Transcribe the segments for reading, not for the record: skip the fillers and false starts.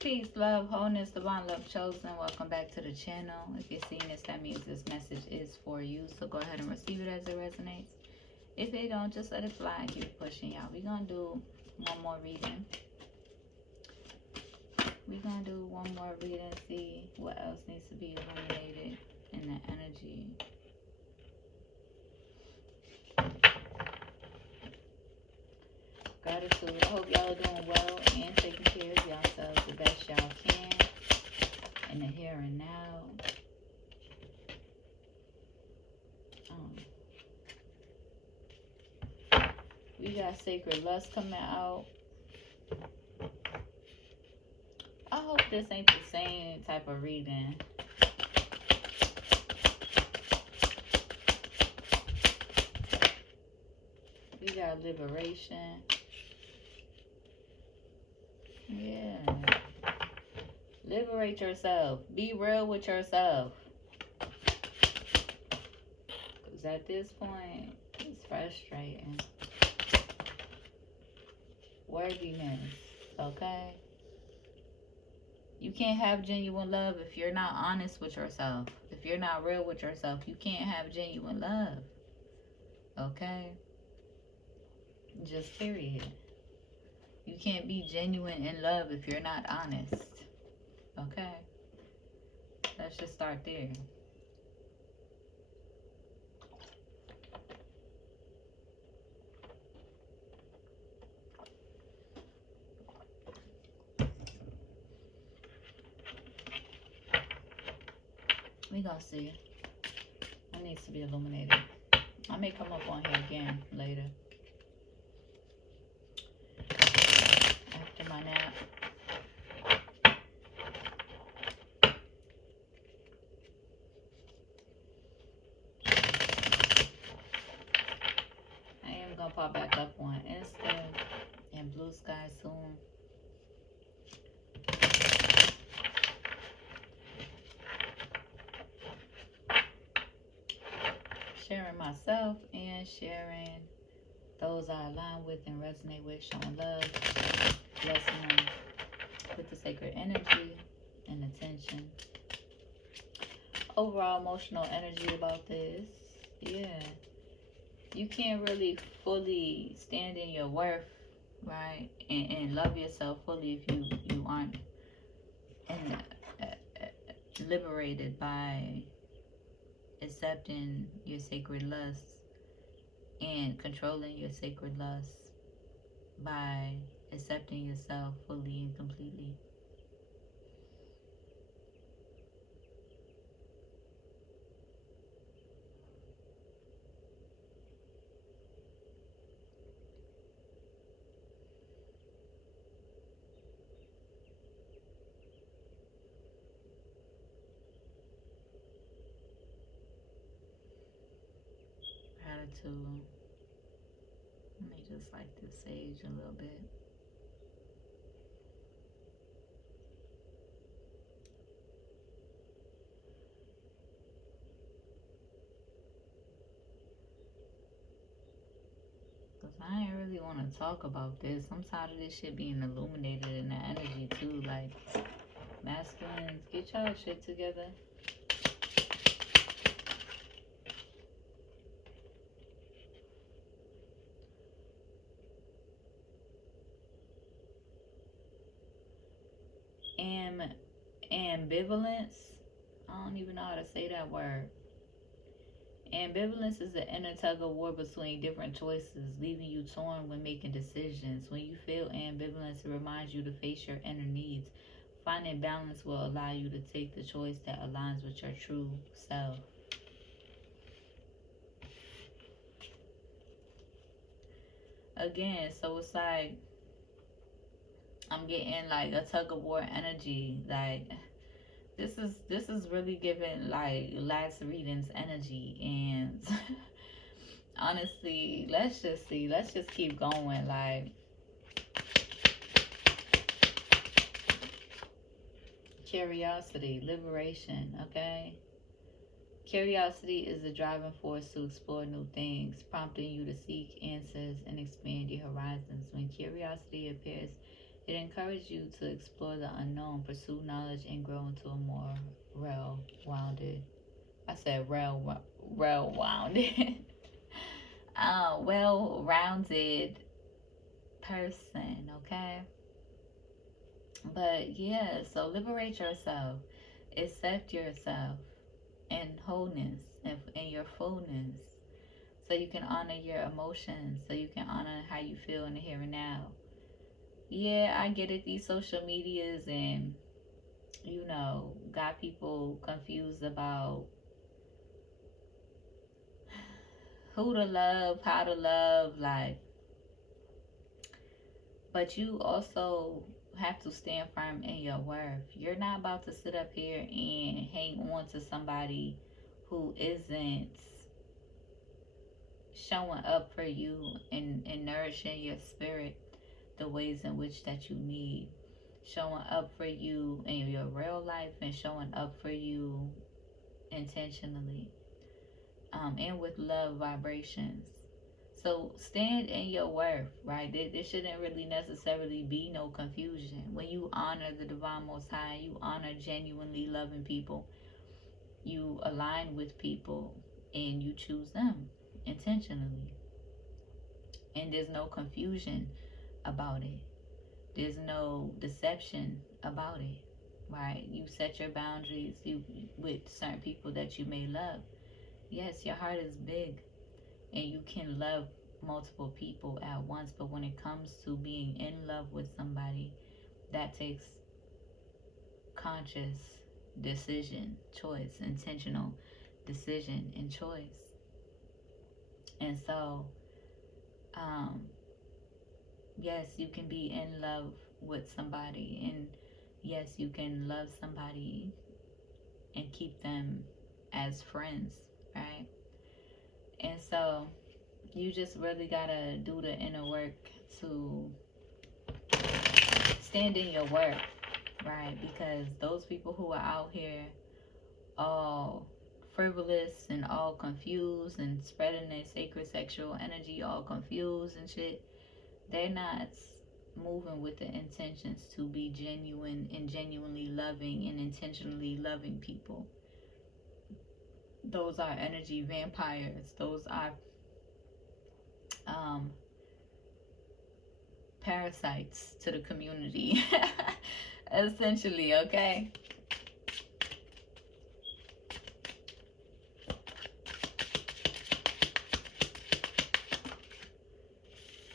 Peace, love, wholeness, divine love chosen. Welcome back to the channel. If you're seeing this, that means this message is for you. So go ahead and receive it as it resonates. If it don't, just let it fly and keep pushing, y'all. We're going to do one more reading. See what else needs to be illuminated in the energy. Gratitude. I hope y'all are doing well and taking care of yourselves the best y'all can in the here and now. We got Sacred Lust coming out. I hope this ain't the same type of reading. We got Liberation. Yeah. Liberate yourself. Be real with yourself. Because at this point, it's frustrating. Worthiness. Okay? You can't have genuine love if you're not honest with yourself. If you're not real with yourself, you can't have genuine love. Okay? Just period. You can't be genuine in love if you're not honest. Okay? Let's just start there. We gonna see. It needs to be illuminated. I may come up on here again later. After my nap. I am gonna pop back up on Insta and Blue Sky soon. Sharing myself and sharing those I align with and resonate with, showing love, blessing them with the sacred energy and attention. Overall emotional energy about this. Yeah. You can't really fully stand in your worth, right? And love yourself fully if you aren't liberated by accepting your sacred lust and controlling your sacred lust by accepting yourself fully and completely. Gratitude. Let me just light this sage a little bit. Because I ain't really want to talk about this. I'm tired of this shit being illuminated in the energy too. Like, masculines, get y'all shit together. Ambivalence. I don't even know how to say that word. Ambivalence is the inner tug of war between different choices, leaving you torn when making decisions. When you feel ambivalence, it reminds you to face your inner needs. Finding balance will allow you to take the choice that aligns with your true self. Again, so it's like I'm getting like a tug of war energy. Like this is really giving like last readings energy, and honestly, let's just see. Let's just keep going. Like, curiosity, liberation, okay? Curiosity is the driving force to explore new things, prompting you to seek answers and expand your horizons. When curiosity appears, It encourages you to explore the unknown, pursue knowledge, and grow into a more well-rounded. I said well-rounded, well-rounded person. Okay, but yeah. So liberate yourself, accept yourself in wholeness and in your fullness, so you can honor your emotions, so you can honor how you feel in the here and now. Yeah, I get it. These social medias and got people confused about who to love, how to love, like, but you also have to stand firm in your worth. You're not about to sit up here and hang on to somebody who isn't showing up for you and nourishing your spirit the ways in which that you need, showing up for you in your real life and showing up for you intentionally, and with love vibrations. So stand in your worth, right? There shouldn't really necessarily be no confusion. When you honor the Divine Most High, you honor genuinely loving people, you align with people, and you choose them intentionally. And there's no confusion about it. There's no deception about it, right? You set your boundaries with certain people that you may love. Yes, your heart is big and you can love multiple people at once, but when it comes to being in love with somebody, that takes conscious decision, choice, intentional decision and choice. And so, um, yes, you can be in love with somebody, and yes, you can love somebody and keep them as friends, right? And so, you just really gotta do the inner work to stand in your work, right? Because those people who are out here all frivolous and all confused and spreading their sacred sexual energy all confused and shit, they're not moving with the intentions to be genuine and genuinely loving and intentionally loving people. Those are energy vampires. Those are um, parasites to the community. Essentially, okay?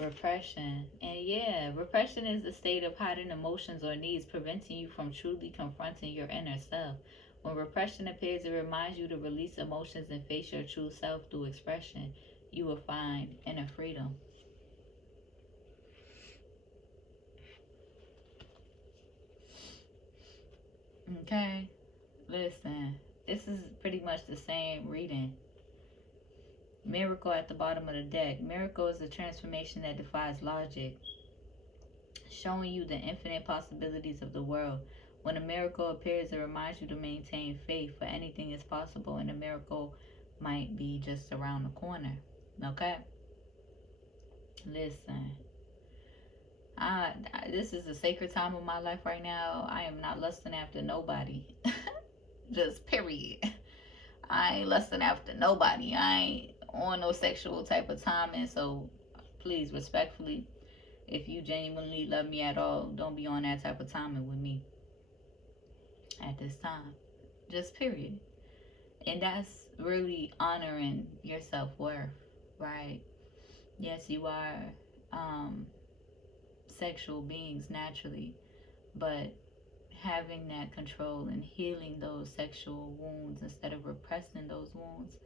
Repression. And yeah, repression is the state of hiding emotions or needs, preventing you from truly confronting your inner self. When repression appears, it reminds you to release emotions and face your true self through expression. You will find inner freedom. Okay? Listen, this is pretty much the same reading. Miracle at the bottom of the deck. Miracle is a transformation that defies logic, showing you the infinite possibilities of the world. When a miracle appears, it reminds you to maintain faith, for anything is possible, and a miracle might be just around the corner. Okay? Listen, this is a sacred time of my life right now. I am not lusting after nobody. Just period. I ain't lusting after nobody. I ain't on no sexual type of timing. So please, respectfully, if you genuinely love me at all, don't be on that type of timing with me at this time. Just period. And that's really honoring your self-worth, right? Yes, you are um, sexual beings naturally, but having that control and healing those sexual wounds instead of repressing those wounds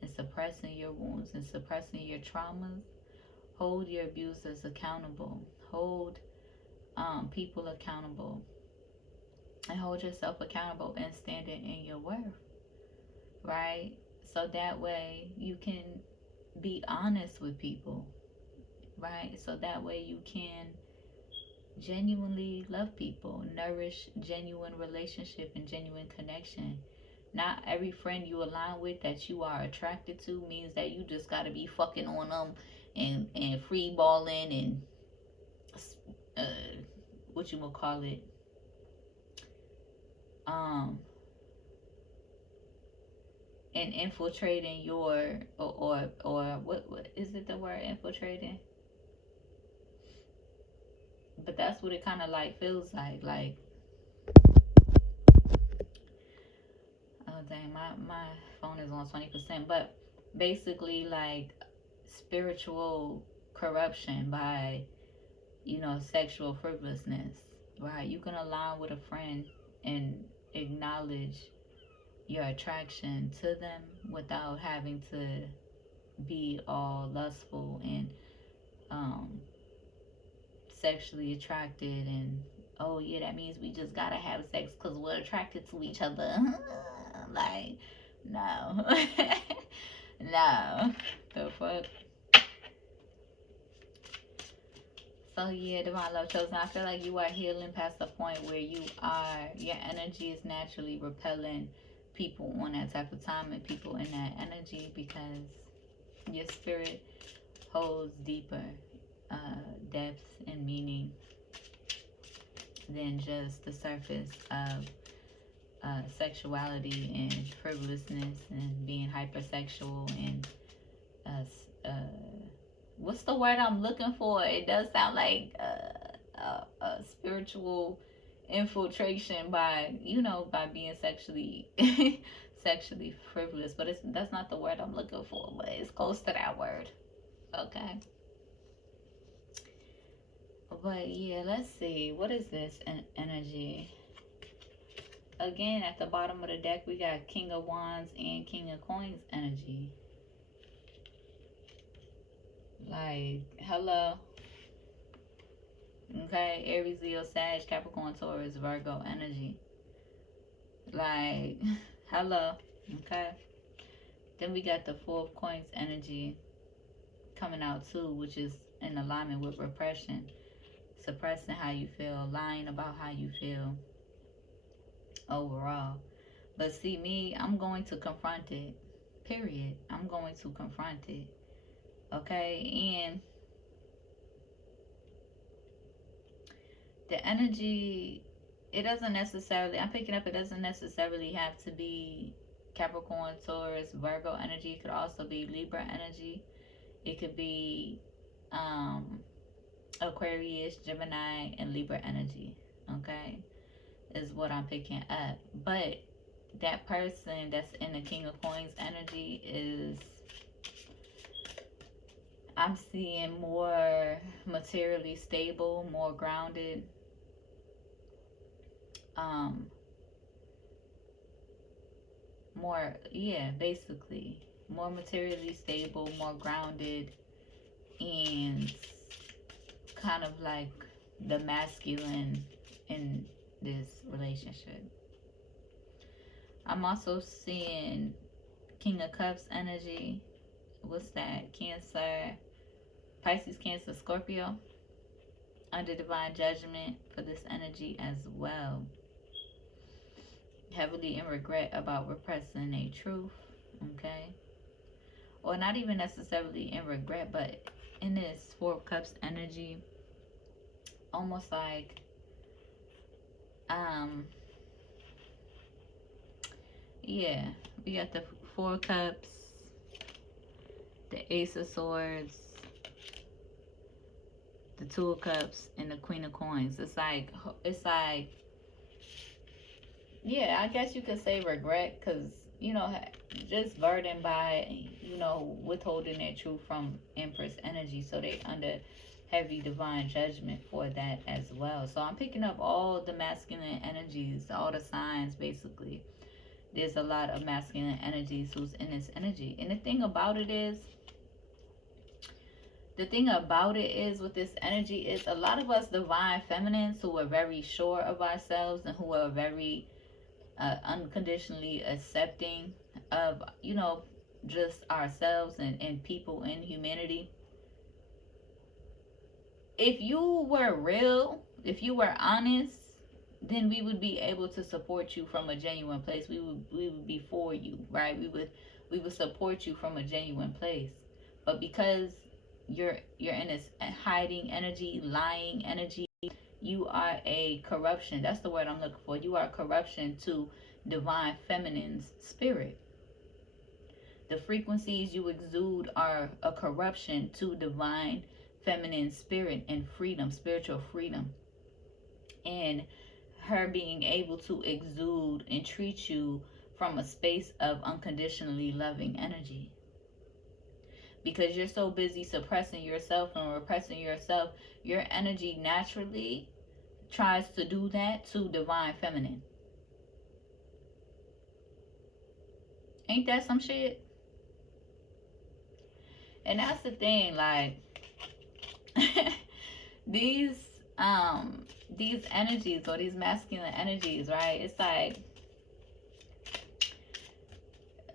and suppressing your wounds and suppressing your traumas. Hold your abusers accountable. Hold people accountable. And hold yourself accountable and standing in your worth, right? So that way you can be honest with people, right? So that way you can genuinely love people, nourish genuine relationship and genuine connection. Not every friend you align with that you are attracted to means that you just got to be fucking on them and free balling and uh, what you will call it, um and infiltrating your, or what is it, the word infiltrating? But that's what it kind of like feels like, oh dang, my phone is on 20%, but basically like spiritual corruption by, sexual frivolousness, right? You can align with a friend and acknowledge your attraction to them without having to be all lustful and um sexually attracted, and oh yeah, that means we just gotta have sex because we're attracted to each other. Like, no. No, the fuck. So yeah, divine love chosen, I feel like you are healing past the point where your energy is naturally repelling people on that type of time and people in that energy, because your spirit holds deeper depth and meaning than just the surface of sexuality and frivolousness and being hypersexual and what's the word I'm looking for? It does sound like a spiritual infiltration by, by being sexually sexually frivolous, but that's not the word I'm looking for, but it's close to that word. Okay. But yeah, let's see. What is this energy? Again, at the bottom of the deck, we got King of Wands and King of Coins energy. Like, hello. Okay, Aries, Leo, Sag, Capricorn, Taurus, Virgo energy. Like, hello. Okay. Then we got the Four of Coins energy coming out too, which is in alignment with repression, suppressing how you feel, lying about how you feel overall. But see, me, I'm going to confront it. Period. I'm going to confront it. Okay? And the energy, it doesn't necessarily, I'm picking up, it doesn't necessarily have to be Capricorn, Taurus, Virgo energy. It could also be Libra energy. It could be Aquarius, Gemini, and Libra energy. Okay? Is what I'm picking up. But that person that's in the King of Coins energy is, I'm seeing more materially stable, more grounded, more, yeah, basically more materially stable, more grounded, and kind of like the masculine in this relationship. I'm also seeing King of Cups energy. What's that? Cancer, Pisces, Cancer, Scorpio. Under divine judgment for this energy as well. Heavily in regret about repressing a truth. Okay. Or not even necessarily in regret, but in this Four of Cups energy, almost like yeah, we got the Four of Cups, the Ace of Swords, the Two of Cups, and the Queen of Coins. It's like yeah, I guess you could say regret, because just burdened by withholding their truth from Empress energy, so they under heavy divine judgment for that as well. So I'm picking up all the masculine energies, all the signs. Basically, there's a lot of masculine energies who's in this energy. And the thing about it is with this energy is, a lot of us divine feminines who are very sure of ourselves and who are very unconditionally accepting of just ourselves and people in humanity. If you were real, if you were honest, then we would be able to support you from a genuine place. We would be for you, right? We would support you from a genuine place. But because you're in this hiding energy, lying energy, You are a corruption. That's the word I'm looking for. You are a corruption to divine feminine's spirit. The frequencies you exude are a corruption to divine feminine spirit and freedom, spiritual freedom. And her being able to exude and treat you from a space of unconditionally loving energy. Because you're so busy suppressing yourself and repressing yourself, your energy naturally tries to do that to divine feminine. Ain't that some shit? And that's the thing, like these these energies, or these masculine energies, right? It's like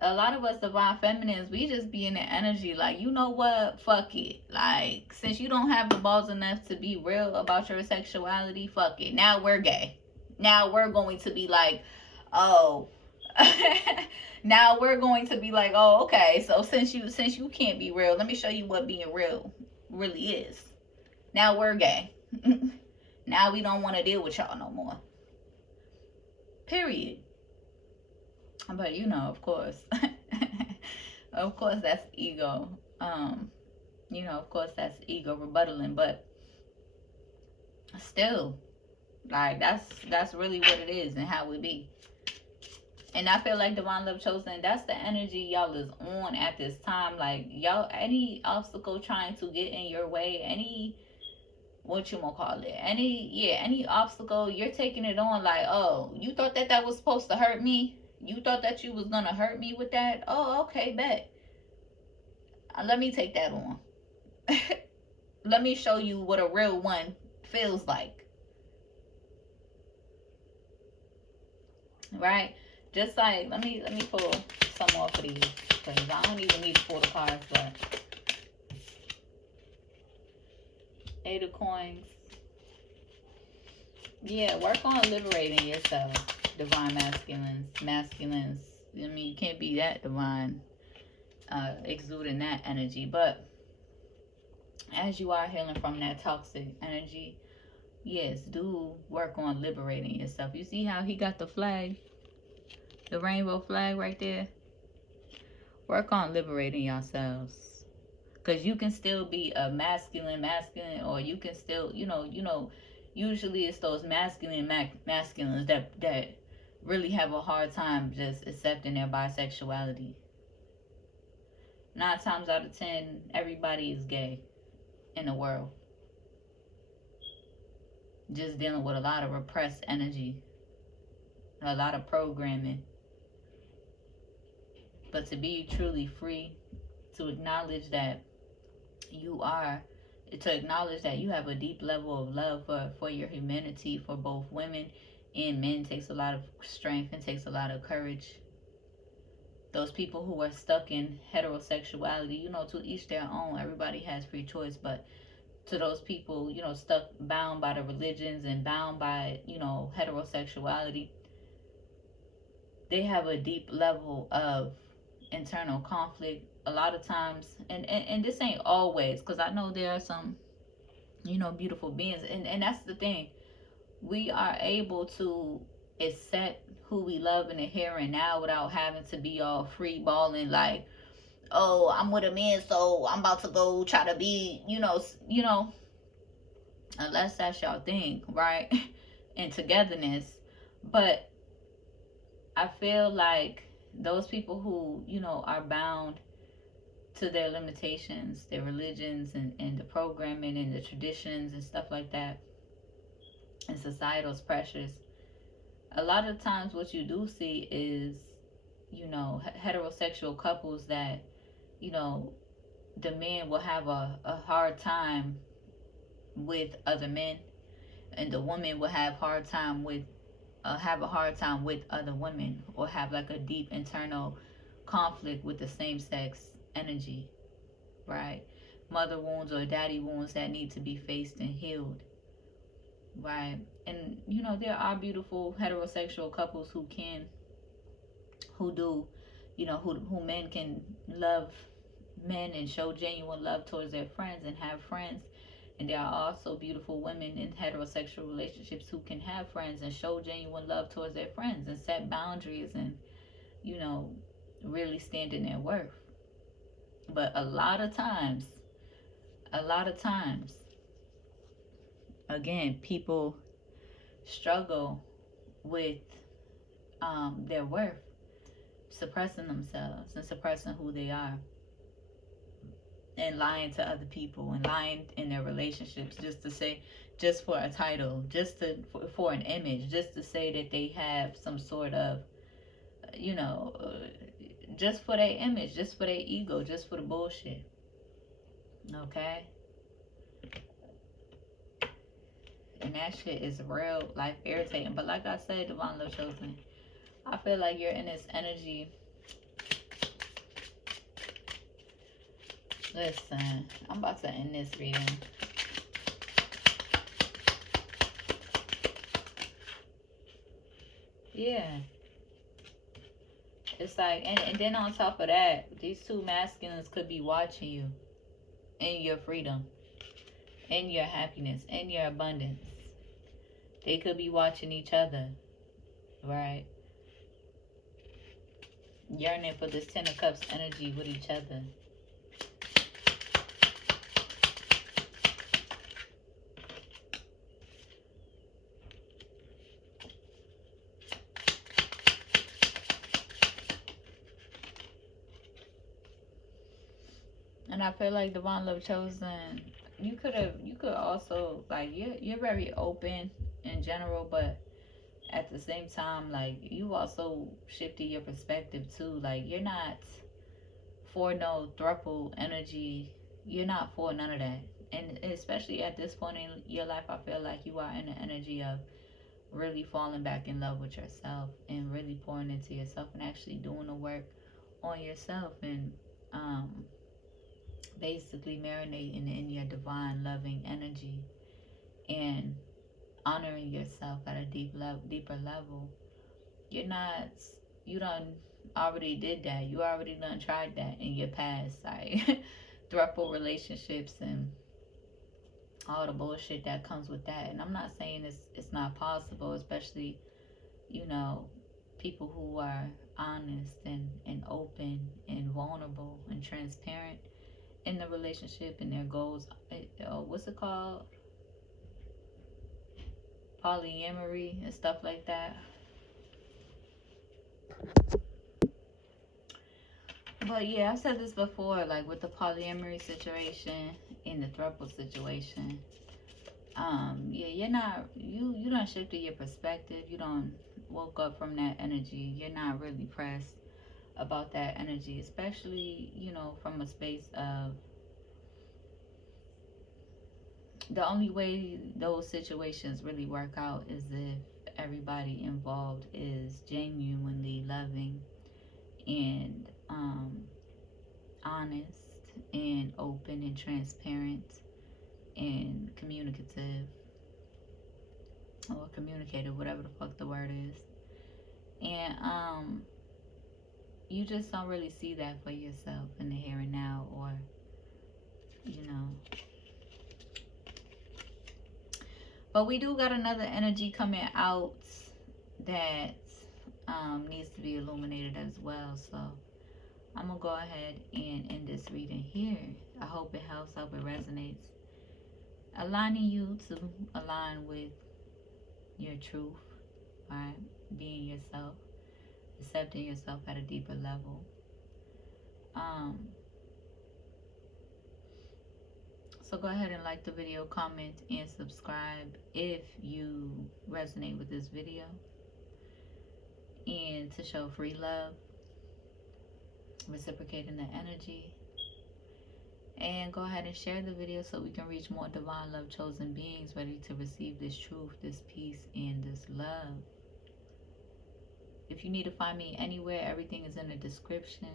a lot of us divine feminines, we just be in the energy like, you know what, fuck it. Like, since you don't have the balls enough to be real about your sexuality, fuck it. Now we're gay. Now we're going to be like, oh, now we're going to be like, oh, okay. So since you can't be real, let me show you what being real really is. Now we're gay. Now we don't want to deal with y'all no more. Period. But you know, of course, of course that's ego. You know, of course that's ego rebuttaling, but still, like that's really what it is and how it be. And I feel like Divine Love Chosen, that's the energy y'all is on at this time. Like, y'all, any obstacle trying to get in your way, any, what you gonna call it, any obstacle, you're taking it on like, oh, you thought that was supposed to hurt me? You thought that you was gonna hurt me with that? Oh, okay, bet. Let me take that on. Let me show you what a real one feels like. Right? Just like, let me pull some more for these, because I don't even need to pull the cards, but 8 of coins. Yeah, work on liberating yourself, divine masculines. I mean, you can't be that divine, exuding that energy, but as you are healing from that toxic energy, yes, do work on liberating yourself. You see how he got the flag, the rainbow flag right there? Work on liberating yourselves, because you can still be a masculine, or you can still, usually it's those masculines that really have a hard time just accepting their bisexuality. 9 times out of 10, everybody is gay in the world. Just dealing with a lot of repressed energy, a lot of programming. But to be truly free, to acknowledge that you have a deep level of love for your humanity, for both women and men, takes a lot of strength and takes a lot of courage. Those people who are stuck in heterosexuality, to each their own. Everybody has free choice, but to those people, stuck, bound by the religions and bound by, heterosexuality, they have a deep level of internal conflict a lot of times. And this ain't always, because I know there are some, beautiful beings. And that's the thing. We are able to accept who we love in the here and now without having to be all free balling like, oh, I'm with a man, so I'm about to go try to be, unless that's y'all thing, right? And togetherness. But I feel like those people who, are bound to their limitations, their religions, and the programming and the traditions and stuff like that, and societal's pressures, a lot of times what you do see is, heterosexual couples that, the men will have a hard time with other men, and the woman will have a hard time with other women, or have like a deep internal conflict with the same sex energy, right? Mother wounds or daddy wounds that need to be faced and healed, right? And there are beautiful heterosexual couples who men can love men and show genuine love towards their friends and have friends And there are also beautiful women in heterosexual relationships who can have friends and show genuine love towards their friends and set boundaries and, you know, really stand in their worth. But a lot of times, again, people struggle with their worth, suppressing themselves and suppressing who they are, and lying to other people and lying in their relationships just to say, just for a title, just to for an image, just to say that they have some sort of, you know, just for their image, just for their ego, just for the bullshit. Okay? And that shit is real life irritating. But like I said, Divine Love Chosen, I feel like you're in this energy. Listen, I'm about to end this reading. Yeah. It's like, and then on top of that, these two masculines could be watching you in your freedom, in your happiness, in your abundance. They could be watching each other, right? Yearning for this Ten of Cups energy with each other. And I feel like Divine Love Chosen, you could also, like, you're very open in general, but at the same time, like, you also shifted your perspective too. Like, you're not for no thruple energy. You're not for none of that. And especially at this point in your life, I feel like you are in the energy of really falling back in love with yourself and really pouring into yourself and actually doing the work on yourself and um basically marinating in your divine loving energy and honoring yourself at a deeper level. You're not, you done already did that. You already done tried that in your past, like throuple relationships and all the bullshit that comes with that. And I'm not saying it's not possible, especially, you know, people who are honest and open and vulnerable and transparent in the relationship and their goals. What's it called? Polyamory and stuff like that. But yeah, I've said this before, like with the polyamory situation and the throuple situation. Yeah, you're not, you don't shifted your perspective. You don't woke up from that energy. You're not really pressed about that energy, especially, you know, from a space of the only way those situations really work out is if everybody involved is genuinely loving and honest and open and transparent and communicative or communicative, whatever the fuck the word is. And you just don't really see that for yourself in the here and now, or, you know. But we do got another energy coming out that needs to be illuminated as well. So I'm going to go ahead and end this reading here. I hope it helps, hope it resonates. Aligning you to align with your truth, right? Being yourself, accepting yourself at a deeper level. So go ahead and like the video, comment, and subscribe if you resonate with this video. And to show free love, reciprocating the energy. And go ahead and share the video so we can reach more divine love chosen beings ready to receive this truth, this peace, and this love. If you need to find me anywhere, everything is in the description.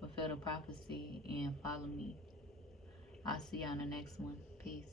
Fulfill the prophecy and follow me. I'll see you on the next one. Peace.